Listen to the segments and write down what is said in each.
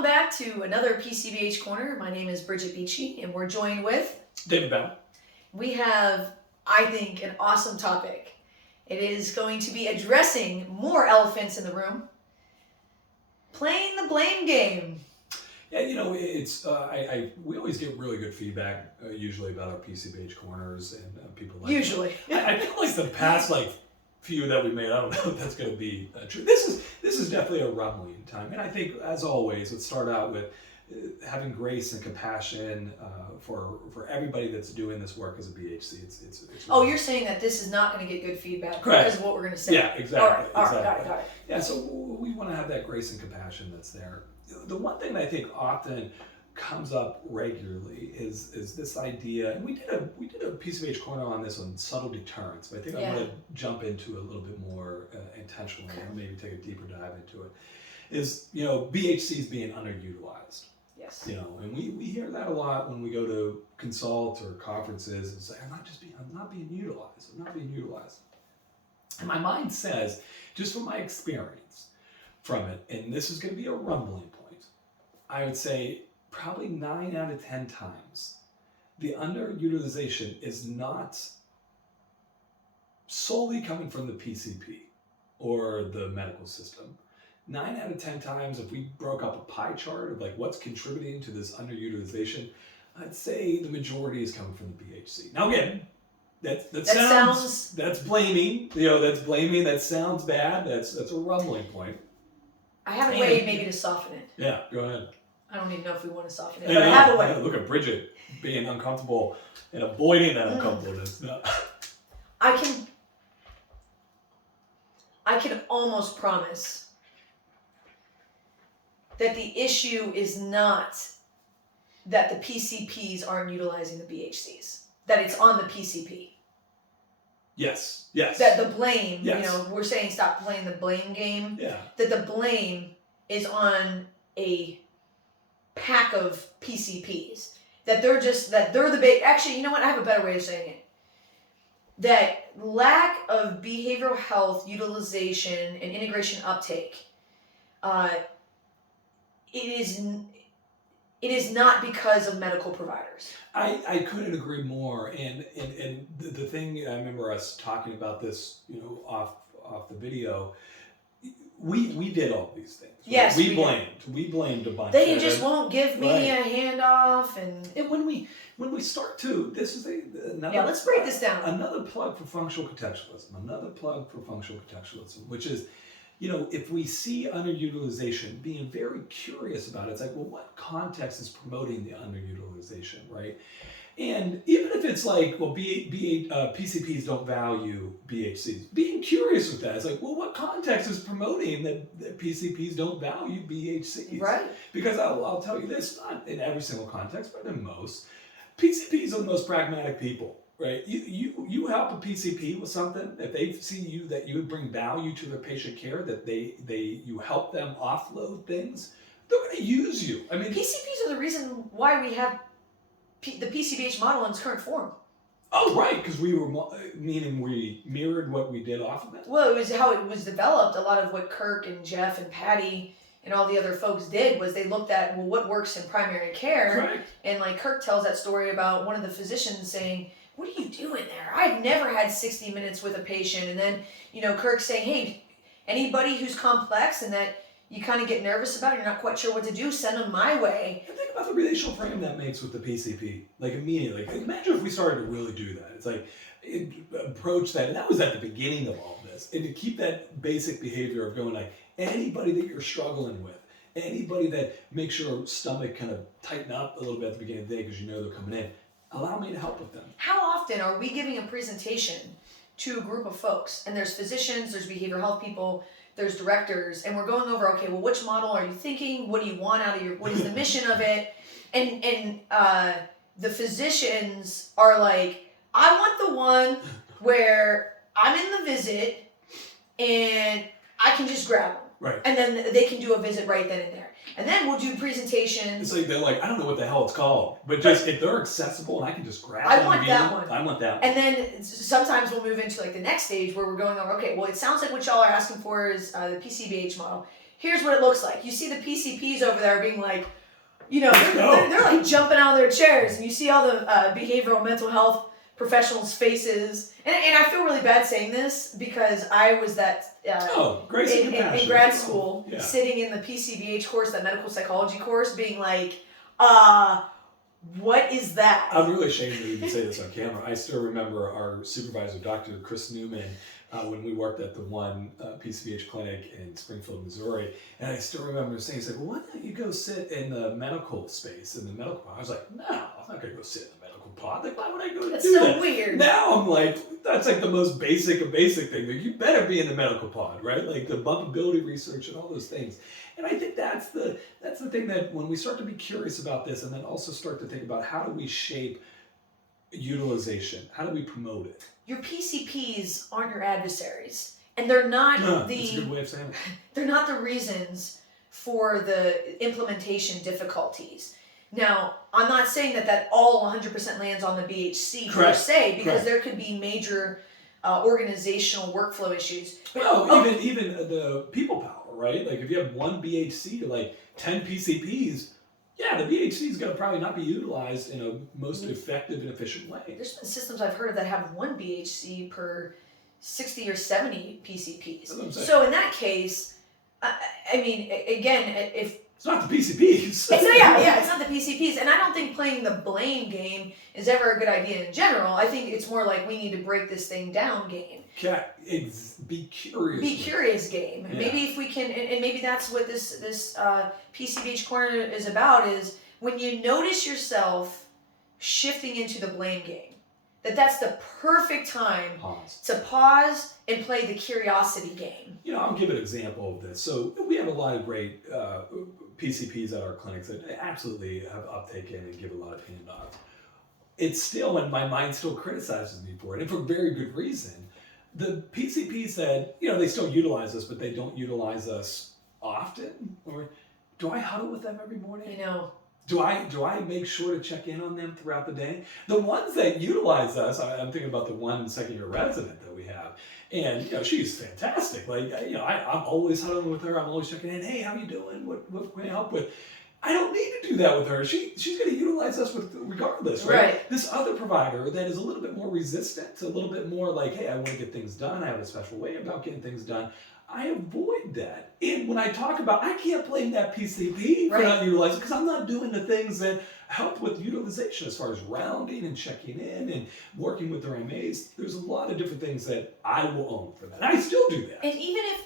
Welcome back to another PCBH Corner. My name is Beachy, and we're joined with David Bauman. We have, I think, an awesome topic. It is going to be addressing more elephants in the room. Playing the blame game. Yeah, it's we always get really good feedback usually about our PCBH corners and people like usually. I feel like the past few that we made, I don't know if that's going to be true. This is definitely a rumbling time, and I think as always, let's start out with having grace and compassion for everybody that's doing this work as a BHC. It's oh, you're saying that this is not going to get good feedback Correct. Because of what we're going to say. Yeah, exactly. All right, exactly. got it. Yeah, so we want to have that grace and compassion that's there. The one thing that I think often comes up regularly is this idea, and we did a PCBH corner on this on subtle deterrence, but I think I'm going to jump into it a little bit more intentionally, and maybe take a deeper dive into it. Is BHCs being underutilized. Yes. And we hear that a lot when we go to consult or conferences and say, I'm not being utilized. And my mind says, just from my experience from it, and this is going to be a rumbling point, I would say probably 9 out of 10 times, the underutilization is not solely coming from the PCP or the medical system. 9 out of 10 times, if we broke up a pie chart of what's contributing to this underutilization, I'd say the majority is coming from the BHC. Now again, that sounds that's blaming. That's blaming. That sounds bad. That's a rumbling point. I have a way maybe to soften it. Yeah, go ahead. I don't even know if we want to soften it, but I have a way. Look at Bridget being uncomfortable and avoiding that uncomfortableness. No. I can almost promise that the issue is not that the PCPs aren't utilizing the BHCs, that it's on the PCP. Yes. That the blame, yes. We're saying stop playing the blame game. Yeah. That the blame is on a pack of PCPs. That they're the big. Actually, you know what? I have a better way of saying it. That lack of behavioral health utilization and integration uptake, it is not because of medical providers. I couldn't agree more. And the thing, I remember us talking about this, off the video. We did all these things. Right? Yes, we blamed a bunch. They just won't give me a handoff, and when we start to, this is another. Yeah, let's break this down. Another plug for functional contextualism. Which is, if we see underutilization, being very curious about it, it's what context is promoting the underutilization, right? And even if it's PCPs don't value BHCs, being curious with that, it's what context is promoting that PCPs don't value BHCs? Right. Because I'll tell you this, not in every single context, but in most, PCPs are the most pragmatic people. Right, you help a PCP with something. If they see that you bring value to their patient care, that you help them offload things, they're going to use you. I mean, PCPs are the reason why we have the PCBH model in its current form. Oh, right, because we mirrored what we did off of it. Well, it was how it was developed. A lot of what Kirk and Jeff and Patty and all the other folks did was they looked at what works in primary care. Correct. And Kirk tells that story about one of the physicians saying, "What are you doing there? I've never had 60 minutes with a patient." And then, Kirk saying, "Hey, anybody who's complex and that you kind of get nervous about, you're not quite sure what to do, send them my way." And think about the relational frame that makes with the PCP. Immediately. Imagine if we started to really do that. It's approach that. And that was at the beginning of all of this. And to keep that basic behavior of going anybody that you're struggling with, anybody that makes your stomach kind of tighten up a little bit at the beginning of the day because they're coming in, allow me to help with them. How often are we giving a presentation to a group of folks, and there's physicians, there's behavioral health people, there's directors, and we're going over, okay, well, which model are you thinking? What do you want out of what is the mission of it? And the physicians are I want the one where I'm in the visit and I can just grab them. Right. And then they can do a visit right then and there. And then we'll do presentations. It's they're I don't know what the hell it's called, but just if they're accessible and I can just grab them. I want that one. I want that one. And then sometimes we'll move into the next stage where we're going over, okay, well, it sounds like what y'all are asking for is the PCBH model. here's what it looks like. You see the PCPs over there being like, they're like jumping out of their chairs, and you see all the behavioral mental health professionals' faces. And I feel really bad saying this because I was grace and compassion. In grad school, sitting in the PCBH course, that medical psychology course, being like, what is that? I'm really ashamed to even say this on camera. I still remember our supervisor, Dr. Chris Newman, when we worked at the one PCBH clinic in Springfield, Missouri. And I still remember saying, he's like, well, why don't you go sit in the medical space, in the medical pod? I was like, no, I'm not going to go sit in the medical pod. Like, why would I go do that? That's so weird. Now I'm like, that's like the most basic thing. Like, you better be in the medical pod, right? Like the bumpability research and all those things. And I think that's the thing that when we start to be curious about this and then also start to think about how do we shape utilization? How do we promote it? Your PCPs aren't your adversaries, and they're not That's a good way of saying it. They're not the reasons for the implementation difficulties. Now, I'm not saying that all 100% lands on the BHC per se, because there could be major organizational workflow issues. But, even the people power, right? Like if you have one BHC to like 10 PCPs, the BHC is going to probably not be utilized in a most effective and efficient way. There's been systems I've heard of that have one BHC per 60 or 70 PCPs. So in that case, I mean, again, if it's not the PCPs. It's not the PCPs. And I don't think playing the blame game is ever a good idea in general. I think it's more like we need to break this thing down game. Be curious. Be curious game. Yeah. Maybe if we can, and maybe that's what this PCBH corner is about, is when you notice yourself shifting into the blame game, that's the perfect time to pause and play the curiosity game. I'll give an example of this. So we have a lot of great PCPs at our clinics that absolutely have uptake in and give a lot of handoff. It's still, and my mind still criticizes me for it, and for very good reason. The PCPs that, they still utilize us, but they don't utilize us often. Or do I huddle with them every morning? Do I make sure to check in on them throughout the day? The ones that utilize us, I'm thinking about the one second-year resident that we have. And, she's fantastic. Like, I'm always huddling with her. I'm always checking in. Hey, how you doing? What can I help with? I don't need to do that with her. She's going to utilize us regardless, right? This other provider that is a little bit more resistant, a little bit more like, hey, I want to get things done. I have a special way about getting things done. I avoid that. And when I talk about, I can't blame that PCP for not utilizing, because I'm not doing the things that help with utilization as far as rounding and checking in and working with their MAs. There's a lot of different things that I will own for that. And I still do that. And even if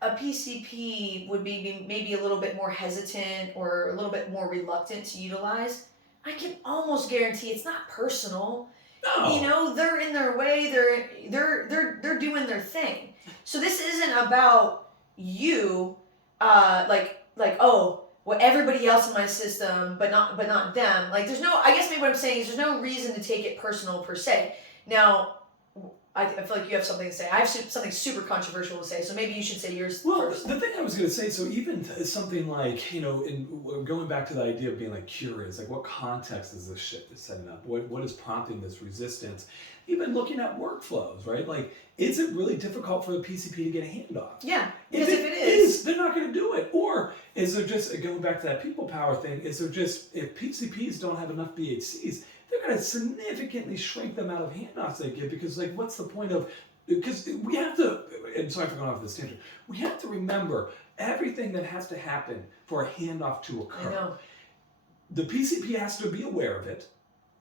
a PCP would be maybe a little bit more hesitant or a little bit more reluctant to utilize, I can almost guarantee it's not personal. No. They're in their way. They're doing their thing. So this isn't about you, everybody else in my system, but not them. Like I guess maybe what I'm saying is there's no reason to take it personal per se. Now, I feel like you have something to say. I have something super controversial to say, so maybe you should say yours first. The thing I was going to say, so even something like, in going back to the idea of being like curious, like what context is this shit that's setting up? What is prompting this resistance? Even looking at workflows, right? Like, is it really difficult for the PCP to get a handoff? Yeah, because if it is, they're not going to do it. Or is there just, going back to that people power thing, if PCPs don't have enough BHCs, they're going to significantly shrink the amount of handoffs they give, because what's the point of, because we have to, and sorry for going off this tangent, we have to remember everything that has to happen for a handoff to occur. I know. The PCP has to be aware of it.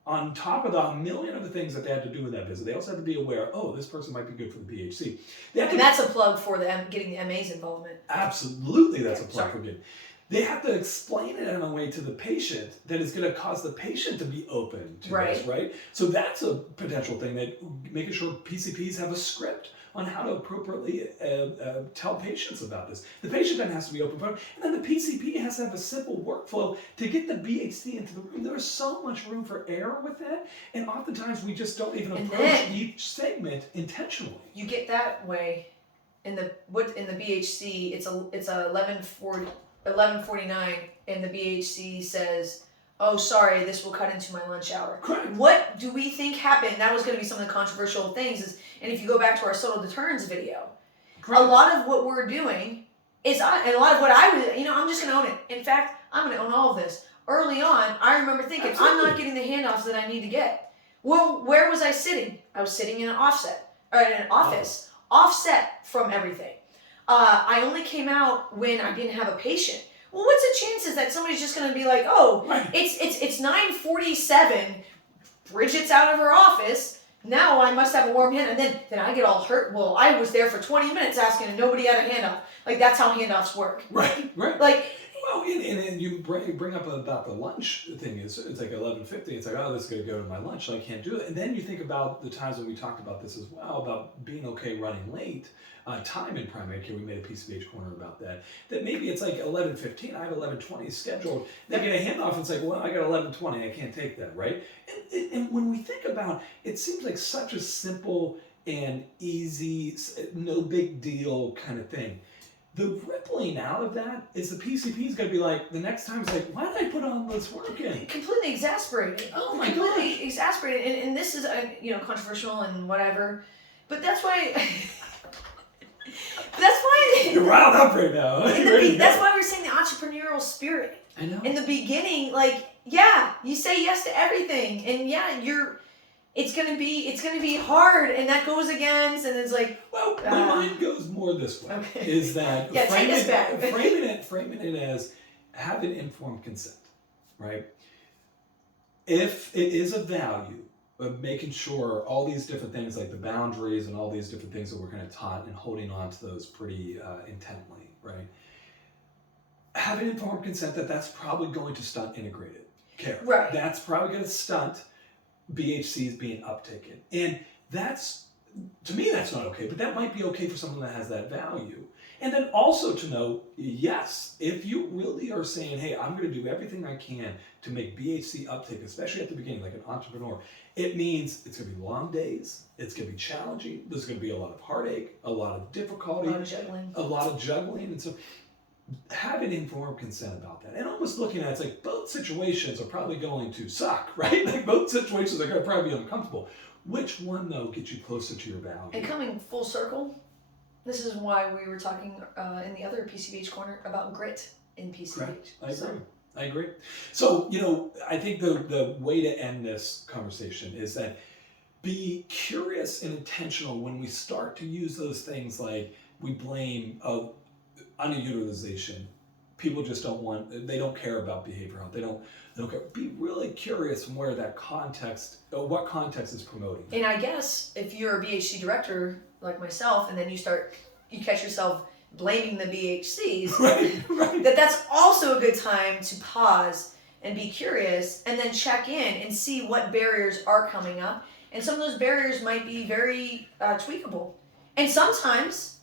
On top of the million other things that they have to do in that visit, they also have to be aware, this person might be good for the BHC. And that's a plug for getting the MA's involvement. Absolutely, that's a plug for getting. They have to explain it in a way to the patient that is going to cause the patient to be open to this, right? So that's a potential thing, that making sure PCPs have a script on how to appropriately tell patients about this. The patient then has to be open for it, and then the PCP has to have a simple workflow to get the BHC into the room. There is so much room for error with that, and oftentimes we just don't even approach each segment intentionally. You get that way in the BHC. It's a 11:49, and the BHC says, "Oh, sorry, this will cut into my lunch hour." Correct. What do we think happened? That was going to be some of the controversial things. And if you go back to our subtle deterrence video, a lot of what we're doing and a lot of what I was, I'm just going to own it. In fact, I'm going to own all of this. Early on, I remember thinking, I'm not getting the handoffs that I need to get. Well, where was I sitting? I was sitting in an office, offset from everything. I only came out when I didn't have a patient. Well, what's the chances that somebody's just going to be like, oh, it's 9:47, Bridget's out of her office, now I must have a warm hand, and then I get all hurt. Well, I was there for 20 minutes asking and nobody had a handoff. Like, that's how handoffs work. Right. Like, well, and you bring up about the lunch thing. It's like 11:50. It's like, oh, this is going to go to my lunch, so I can't do it. And then you think about the times when we talked about this as well, about being okay running late. Time in primary care, we made a PCBH corner about that. That maybe it's like 11:15. I have 11:20 scheduled. They get a handoff and it's like, well, I got 11:20. I can't take that, right? And when we think about it, seems like such a simple and easy, no big deal kind of thing. The rippling out of that is the PCP is going to be like, the next time it's like, why did I put all this work in? Completely exasperated. Oh my Completely exasperated. And this is, controversial and whatever. But that's why... You're riled up right now. That's why we're saying the entrepreneurial spirit. I know. In the beginning, you say yes to everything. And it's gonna be hard, and that goes against, and it's like, well, my mind goes more this way. Okay. Is that take us back. framing it as have an informed consent, right? If it is of value, of making sure all these different things like the boundaries and all these different things that we're kind of taught and holding on to those pretty intently, right? Have an informed consent that's probably going to stunt integrated care. Right. That's probably going to stunt BHCs being uptaken. And that's, to me, that's not okay, but that might be okay for someone that has that value. And then also to know, yes, if you really are saying, hey, I'm going to do everything I can to make BHC uptake, especially at the beginning, like an entrepreneur, it means it's going to be long days, it's going to be challenging, there's going to be a lot of heartache, a lot of difficulty, a lot of juggling. And so have an informed consent about that. And almost looking at it, it's like both situations are probably going to suck, right? Like both situations are going to probably be uncomfortable. Which one, though, gets you closer to your value? And coming full circle, this is why we were talking in the other PCBH corner about grit in PCBH. Correct. I agree. So, I think the way to end this conversation is that be curious and intentional when we start to use those things like we blame underutilization. People just they don't care about behavioral health. They don't care. Be really curious where that context, what context is promoting. And I guess if you're a BHC director like myself, and then you catch yourself blaming the BHCs, right. that's also a good time to pause and be curious and then check in and see what barriers are coming up. And some of those barriers might be very tweakable. And sometimes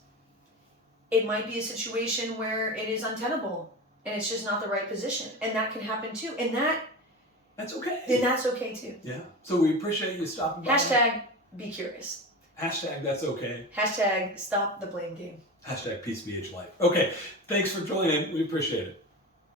it might be a situation where it is untenable and it's just not the right position. And that can happen too. And that's okay. Then that's okay too. Yeah. So we appreciate you stopping by. Hashtag be curious. Hashtag that's okay. Hashtag stop the blame game. Hashtag PCBH life. Okay. Thanks for joining. We appreciate it.